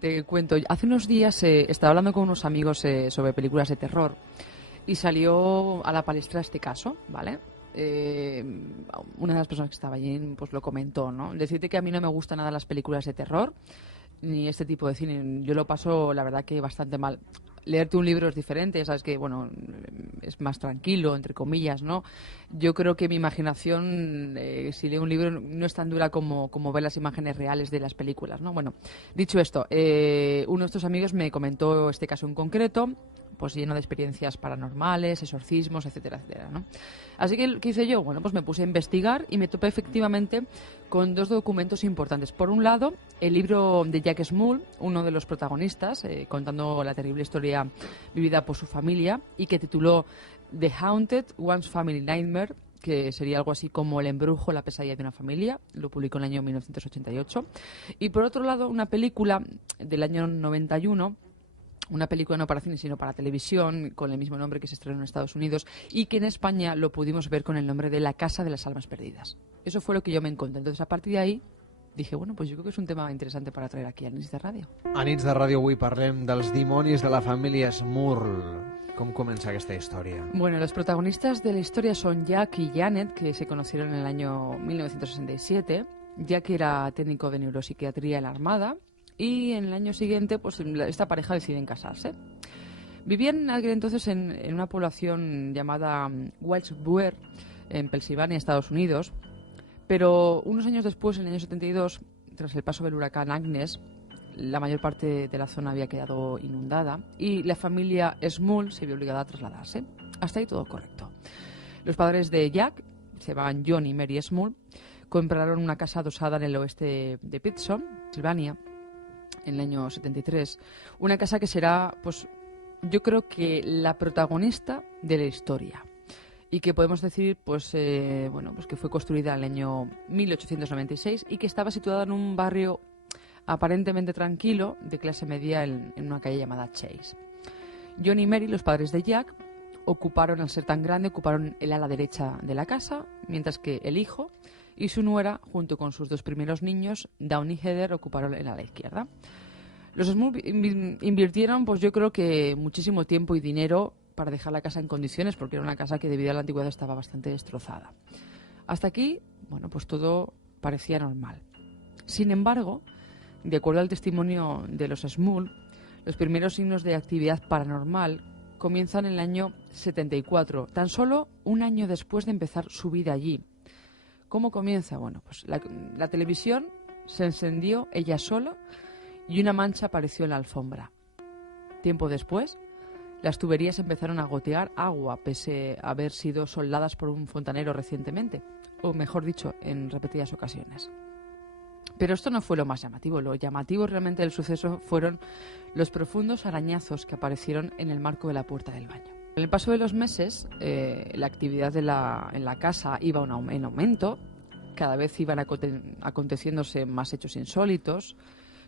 Te cuento, hace unos días estaba hablando con unos amigos sobre películas de terror y salió a la palestra este caso, ¿vale? Eh, una de las personas que estaba allí pues lo comentó, ¿no? Decirte que a mí no me gustan nada las películas de terror ni este tipo de cine. Yo lo paso, la verdad, que bastante mal. Leerte un libro es diferente, sabes que, bueno, es más tranquilo, entre comillas, ¿no? Yo creo que mi imaginación, si leo un libro, no es tan dura como ver las imágenes reales de las películas, ¿no? Bueno, dicho esto, uno de estos amigos me comentó este caso en concreto, pues lleno de experiencias paranormales, exorcismos, etcétera, etcétera, ¿no? Así que, ¿qué hice yo? Bueno, pues me puse a investigar y me topé efectivamente con dos documentos importantes. Por un lado, el libro de Jack Small, uno de los protagonistas, contando la terrible historia vivida por su familia y que tituló The Haunted One's Family Nightmare, que sería algo así como El embrujo, la pesadilla de una familia. Lo publicó en el año 1988. Y por otro lado, una película del año 91, una película no para cine sino para televisión, con el mismo nombre, que se estrenó en Estados Unidos y que en España lo pudimos ver con el nombre de La Casa de las Almas Perdidas. Eso fue lo que yo me encontré. Entonces, a partir de ahí, dije, bueno, pues yo creo que es un tema interesante para traer aquí a Nits de Ràdio. A Nits de Ràdio avui parlem dels dimonis de la família Smurl. Com comença aquesta història? Bueno, los protagonistas de la historia son Jack y Janet, que se conocieron en el año 1967. Jack era técnico de neuropsiquiatría en la Armada y en el año siguiente pues esta pareja deciden casarse. Vivían en aquel entonces en una población llamada Wilkes-Barre, en Pensilvania, Estados Unidos, pero unos años después, en el año 72, tras el paso del huracán Agnes, la mayor parte de la zona había quedado inundada y la familia Small se vio obligada a trasladarse. Hasta ahí todo correcto. Los padres de Jack, se llamaban John y Mary Small, compraron una casa adosada en el oeste de Pittston, Pensilvania, en el año 73. Una casa que será, pues, yo creo que la protagonista de la historia. Y que podemos decir, pues, bueno, pues que fue construida en el año 1896 y que estaba situada en un barrio aparentemente tranquilo, de clase media, en una calle llamada Chase. John y Mary, los padres de Jack, ocuparon, al ser tan grande, ocuparon el ala derecha de la casa, mientras que el hijo y su nuera, junto con sus dos primeros niños, Dawn y Heather, ocuparon el ala izquierda. Los Smurf invirtieron, pues yo creo que muchísimo tiempo y dinero para dejar la casa en condiciones, porque era una casa que debido a la antigüedad estaba bastante destrozada. Hasta aquí, bueno, pues todo parecía normal. Sin embargo, de acuerdo al testimonio de los Smurf, los primeros signos de actividad paranormal comienzan en el año 74, tan solo un año después de empezar su vida allí. ¿Cómo comienza? Bueno, pues la televisión se encendió ella sola y una mancha apareció en la alfombra. Tiempo después, las tuberías empezaron a gotear agua, pese a haber sido soldadas por un fontanero recientemente, o mejor dicho, en repetidas ocasiones. Pero esto no fue lo más llamativo. Lo llamativo realmente del suceso fueron los profundos arañazos que aparecieron en el marco de la puerta del baño. En el paso de los meses, la actividad en la casa iba en aumento, cada vez iban aconteciéndose más hechos insólitos.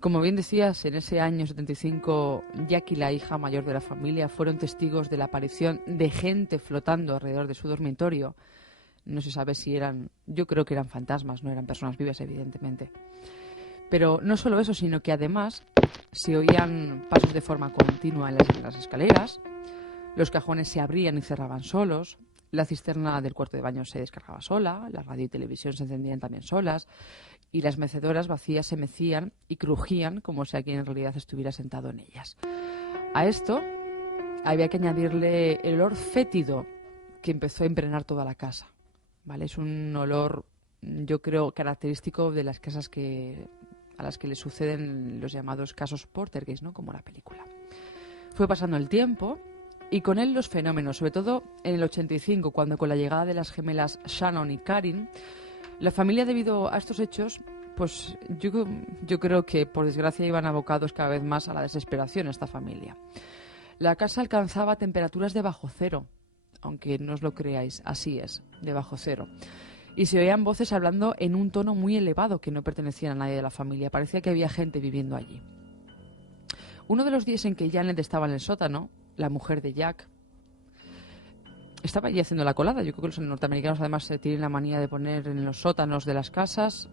Como bien decías, en ese año 75, Jack y la hija mayor de la familia fueron testigos de la aparición de gente flotando alrededor de su dormitorio. No se sabe si eran, yo creo que eran fantasmas, no eran personas vivas, evidentemente. Pero no solo eso, sino que además se oían pasos de forma continua en las escaleras, los cajones se abrían y cerraban solos, la cisterna del cuarto de baño se descargaba sola, la radio y televisión se encendían también solas, y las mecedoras vacías se mecían y crujían como si alguien en realidad estuviera sentado en ellas. A esto había que añadirle el olor fétido que empezó a impregnar toda la casa. ¿Vale? Es un olor, yo creo, característico de las casas a las que le suceden los llamados casos Poltergeist, ¿no? Como la película. Fue pasando el tiempo y con él los fenómenos, sobre todo en el 85, cuando con la llegada de las gemelas Shannon y Karin, la familia, debido a estos hechos, pues yo creo que por desgracia iban abocados cada vez más a la desesperación esta familia. La casa alcanzaba temperaturas de bajo cero, aunque no os lo creáis, así es, de bajo cero. Y se oían voces hablando en un tono muy elevado que no pertenecían a nadie de la familia. Parecía que había gente viviendo allí. Uno de los días en que Janet estaba en el sótano, la mujer de Jack, estaba allí haciendo la colada. Yo creo que los norteamericanos además tienen la manía de poner en los sótanos de las casas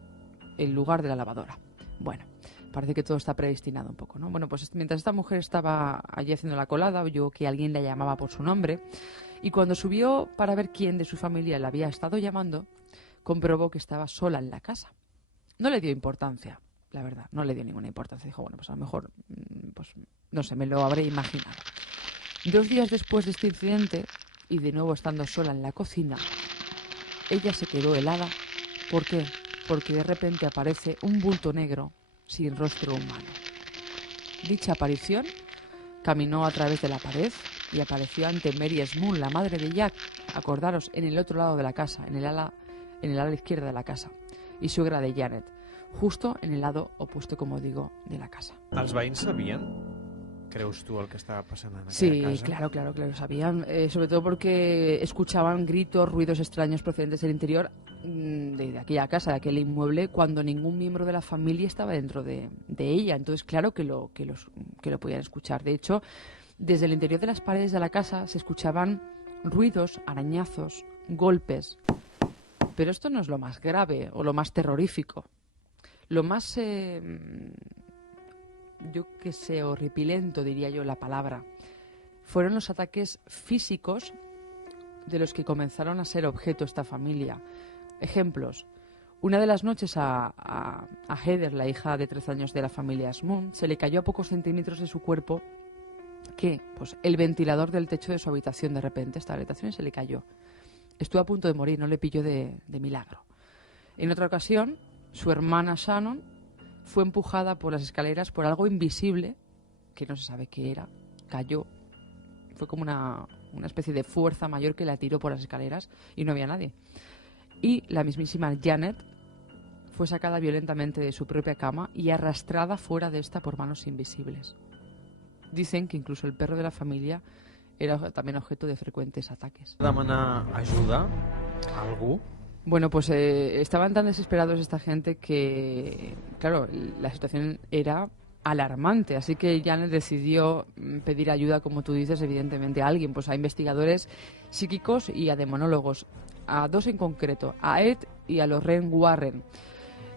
el lugar de la lavadora. Bueno, parece que todo está predestinado un poco, ¿no? Bueno, pues mientras esta mujer estaba allí haciendo la colada, oyó que alguien la llamaba por su nombre y cuando subió para ver quién de su familia la había estado llamando, comprobó que estaba sola en la casa. No le dio importancia, la verdad, no le dio ninguna importancia. Dijo, bueno, pues a lo mejor, pues no sé, me lo habré imaginado. 2 días después de este incidente, y de nuevo estando sola en la cocina, ella se quedó helada. ¿Por qué? Porque de repente aparece un bulto negro sin rostro humano. Dicha aparición caminó a través de la pared y apareció ante Mary Smoon, la madre de Jack, acordaros, en el otro lado de la casa, en el ala izquierda de la casa, y suegra de Janet, justo en el lado opuesto, como digo, de la casa. Els veïns sabien, creus tu, el que estaba pasando en aquella Sí, casa? claro, sabían, sobre todo porque escuchaban gritos, ruidos extraños procedentes del interior de aquella casa, de aquel inmueble, cuando ningún miembro de la familia estaba dentro de ella. Entonces, claro que lo podían escuchar. De hecho, desde el interior de las paredes de la casa se escuchaban ruidos, arañazos, golpes. Pero esto no es lo más grave o lo más terrorífico. Lo más, yo qué sé, horripilento, diría yo la palabra, fueron los ataques físicos de los que comenzaron a ser objeto esta familia. Ejemplos. Una de las noches a Heather, la hija de 13 años de la familia Smoon, se le cayó a pocos centímetros de su cuerpo pues el ventilador del techo de su habitación de repente, esta habitación, se le cayó. Estuvo a punto de morir, no le pilló de milagro. En otra ocasión, su hermana Shannon fue empujada por las escaleras por algo invisible, que no se sabe qué era, cayó. Fue como una especie de fuerza mayor que la tiró por las escaleras y no había nadie. Y la mismísima Janet fue sacada violentamente de su propia cama y arrastrada fuera de esta por manos invisibles. Dicen que incluso el perro de la familia era también objeto de frecuentes ataques. Demanar ajuda a algú? Bueno, pues estaban tan desesperados esta gente que, claro, la situación era alarmante, así que Janet decidió pedir ayuda, como tú dices, evidentemente a alguien, pues a investigadores psíquicos y a demonólogos, a 2 en concreto, a Ed y a Lorraine Warren.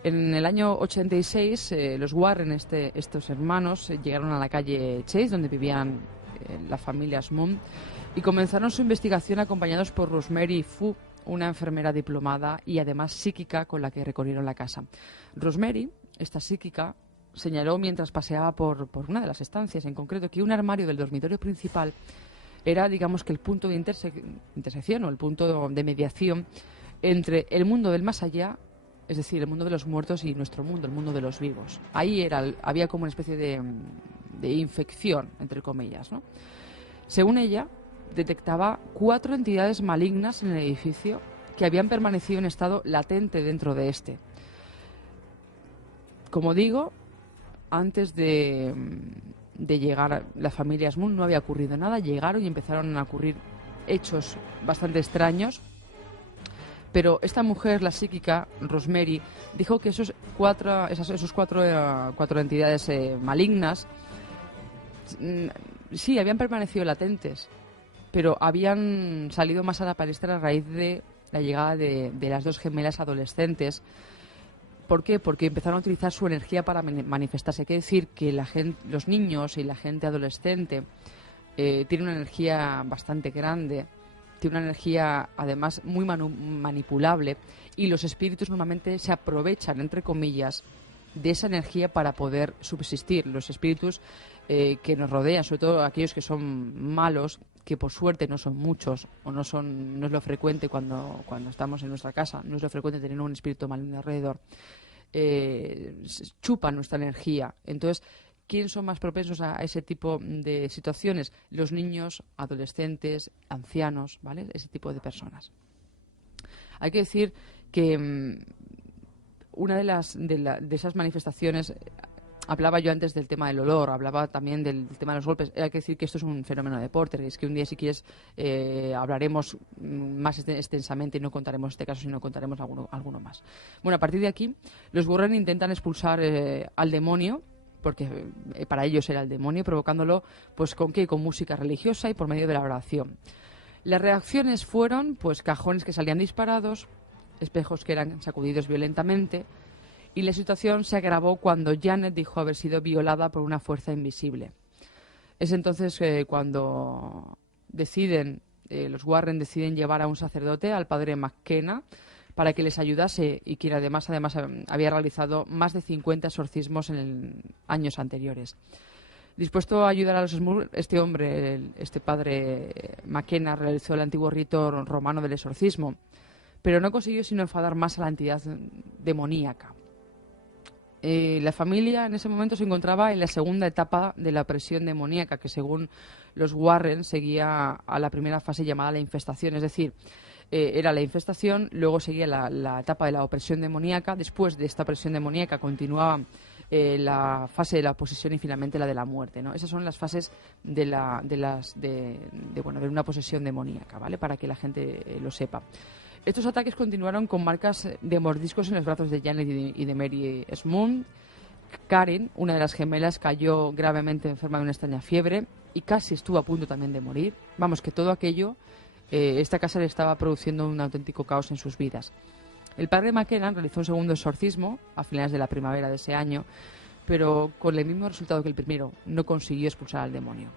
En el año 86, los Warren, estos hermanos, llegaron a la calle Chase, donde vivían la familia Smoon, y comenzaron su investigación acompañados por Rosemary Fu, una enfermera diplomada y además psíquica con la que recorrieron la casa. Rosemary, esta psíquica, señaló mientras paseaba por una de las estancias, en concreto, que un armario del dormitorio principal era, digamos, que el punto de intersección o el punto de mediación entre el mundo del más allá, es decir, el mundo de los muertos, y nuestro mundo, el mundo de los vivos. Ahí había como una especie de infección, entre comillas, ¿no? Según ella, detectaba 4 entidades malignas en el edificio que habían permanecido en estado latente dentro de este. Como digo, antes de llegar a la familia Smoon no había ocurrido nada. Llegaron y empezaron a ocurrir hechos bastante extraños. Pero esta mujer, la psíquica, Rosemary, dijo que esos cuatro entidades malignas sí habían permanecido latentes, pero habían salido más a la palestra a raíz de la llegada de las 2 gemelas adolescentes. ¿Por qué? Porque empezaron a utilizar su energía para manifestarse. Hay que decir que los niños y la gente adolescente tienen una energía bastante grande, tiene una energía además muy manipulable, y los espíritus normalmente se aprovechan, entre comillas, de esa energía para poder subsistir. Los espíritus que nos rodean, sobre todo aquellos que son malos, que por suerte no son muchos o no es lo frecuente cuando estamos en nuestra casa, no es lo frecuente tener un espíritu maligno alrededor, chupan nuestra energía. Entonces, ¿quiénes son más propensos a ese tipo de situaciones? Los niños, adolescentes, ancianos, ¿vale? Ese tipo de personas. Hay que decir que una de esas manifestaciones, hablaba yo antes del tema del olor, hablaba también del tema de los golpes. Hay que decir que esto es un fenómeno de Porter, es que un día, si quieres, hablaremos más extensamente, y no contaremos este caso, sino contaremos alguno más. Bueno, a partir de aquí, los Warren intentan expulsar al demonio, porque para ellos era el demonio, provocándolo, pues ¿con qué? Con música religiosa y por medio de la oración. Las reacciones fueron, pues, cajones que salían disparados, espejos que eran sacudidos violentamente, Y la situación se agravó cuando Janet dijo haber sido violada por una fuerza invisible. Es entonces cuando los Warren deciden llevar a un sacerdote, al padre McKenna, para que les ayudase, y quien además había realizado más de 50 exorcismos en años anteriores. Dispuesto a ayudar a los Smurl, este hombre, este padre McKenna, realizó el antiguo rito romano del exorcismo, pero no consiguió sino enfadar más a la entidad demoníaca. La familia en ese momento se encontraba en la segunda etapa de la opresión demoníaca, que según los Warren seguía a la primera fase llamada la infestación, es decir, era la infestación, luego seguía la etapa de la opresión demoníaca, después de esta opresión demoníaca continuaba la fase de la posesión y finalmente la de la muerte, ¿no? Esas son las fases de una posesión demoníaca, ¿vale? Para que la gente lo sepa. Estos ataques continuaron con marcas de mordiscos en los brazos de Janet y de Mary Smurl. Karen, una de las gemelas, cayó gravemente enferma de una extraña fiebre y casi estuvo a punto también de morir. Vamos, que todo aquello, esta casa le estaba produciendo un auténtico caos en sus vidas. El padre McKenna realizó un segundo exorcismo a finales de la primavera de ese año, pero con el mismo resultado que el primero, no consiguió expulsar al demonio.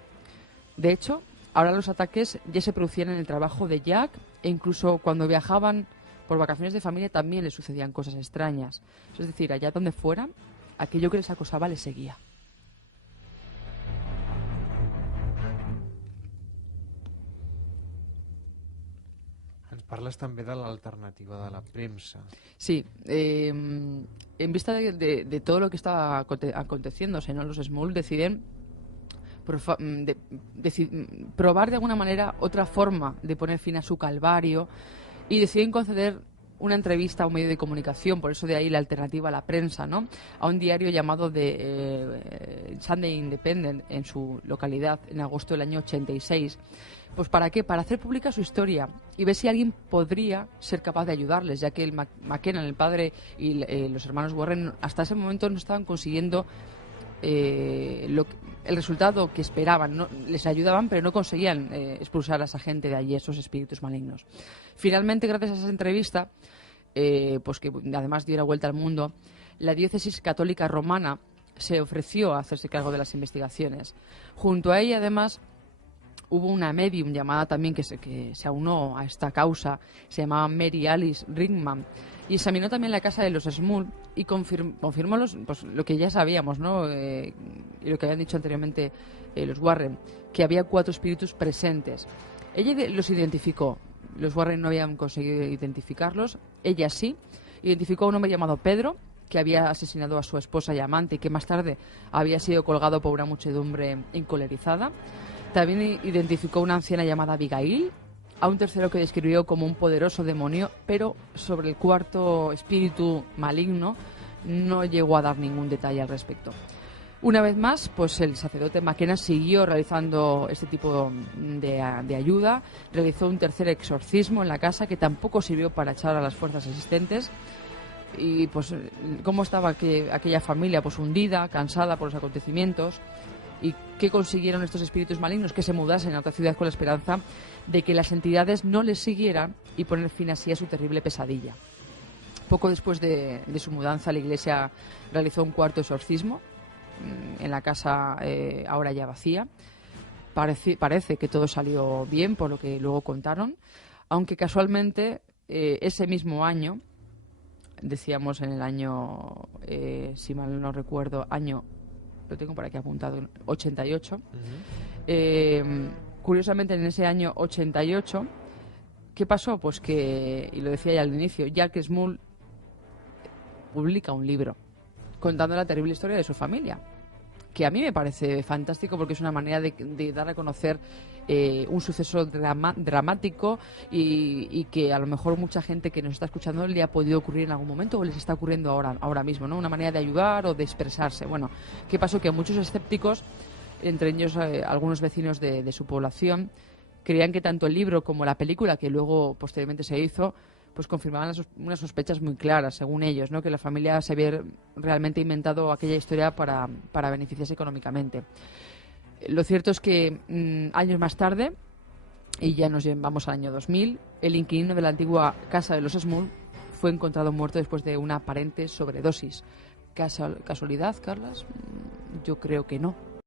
De hecho, ahora los ataques ya se producían en el trabajo de Jack, e incluso cuando viajaban por vacaciones de familia también les sucedían cosas extrañas. Es decir, allá donde fueran, aquello que les acosaba les seguía. Ens parles també de l'alternativa de la premsa. Sí, en vista de todo lo que estaba aconteciéndose, ¿no? Los Smurl deciden probar de alguna manera otra forma de poner fin a su calvario y deciden conceder una entrevista a un medio de comunicación, por eso de ahí la alternativa a la prensa, ¿no? A un diario llamado Sunday Independent en su localidad en agosto del año 86. Pues ¿para qué? Para hacer pública su historia y ver si alguien podría ser capaz de ayudarles, ya que el McKenna, el padre y los hermanos Warren hasta ese momento no estaban consiguiendo el resultado que esperaban, ¿no? Les ayudaban pero no conseguían expulsar a esa gente de allí, esos espíritus malignos. Finalmente, gracias a esa entrevista, pues que además diera vuelta al mundo, la diócesis católica romana se ofreció a hacerse cargo de las investigaciones. Junto a ella, además, hubo una medium llamada también que se aunó a esta causa, se llamaba Mary Alice Ringman, y examinó también la casa de los Smurl y confirmó lo que ya sabíamos, ¿no? Y lo que habían dicho anteriormente los Warren, que había 4 espíritus presentes. Ella los identificó. Los Warren no habían conseguido identificarlos. Ella sí. Identificó a un hombre llamado Pedro, que había asesinado a su esposa y amante y que más tarde había sido colgado por una muchedumbre encolerizada. También identificó a una anciana llamada Abigail, a un tercero que describió como un poderoso demonio, pero sobre el cuarto espíritu maligno no llegó a dar ningún detalle al respecto. Una vez más, pues el sacerdote McKenna siguió realizando este tipo de ayuda, realizó un tercer exorcismo en la casa que tampoco sirvió para echar a las fuerzas existentes. Y pues cómo estaba aquella familia, pues hundida, cansada por los acontecimientos. ¿Y qué consiguieron estos espíritus malignos? Que se mudasen a otra ciudad con la esperanza de que las entidades no les siguieran y poner fin así a su terrible pesadilla. Poco después de su mudanza, la iglesia realizó un cuarto exorcismo en la casa ahora ya vacía. Parece que todo salió bien, por lo que luego contaron, aunque casualmente ese mismo año, decíamos en el año, si mal no recuerdo, lo tengo por aquí apuntado, 88. Curiosamente, en ese año 88, ¿qué pasó? Pues que, y lo decía ya al inicio, Jack Smurl publica un libro contando la terrible historia de su familia, que a mí me parece fantástico porque es una manera de dar a conocer un suceso dramático y que a lo mejor mucha gente que nos está escuchando le ha podido ocurrir en algún momento o les está ocurriendo ahora mismo, ¿no? Una manera de ayudar o de expresarse. Bueno, ¿qué pasó? Que muchos escépticos, entre ellos algunos vecinos de su población, creían que tanto el libro como la película, que luego posteriormente se hizo, pues confirmaban unas sospechas muy claras, según ellos, ¿no? Que la familia se había realmente inventado aquella historia para beneficiarse económicamente. Lo cierto es que años más tarde, y ya nos vamos al año 2000, el inquilino de la antigua casa de los Smurl fue encontrado muerto después de una aparente sobredosis. ¿Casualidad, Carlas? Yo creo que no.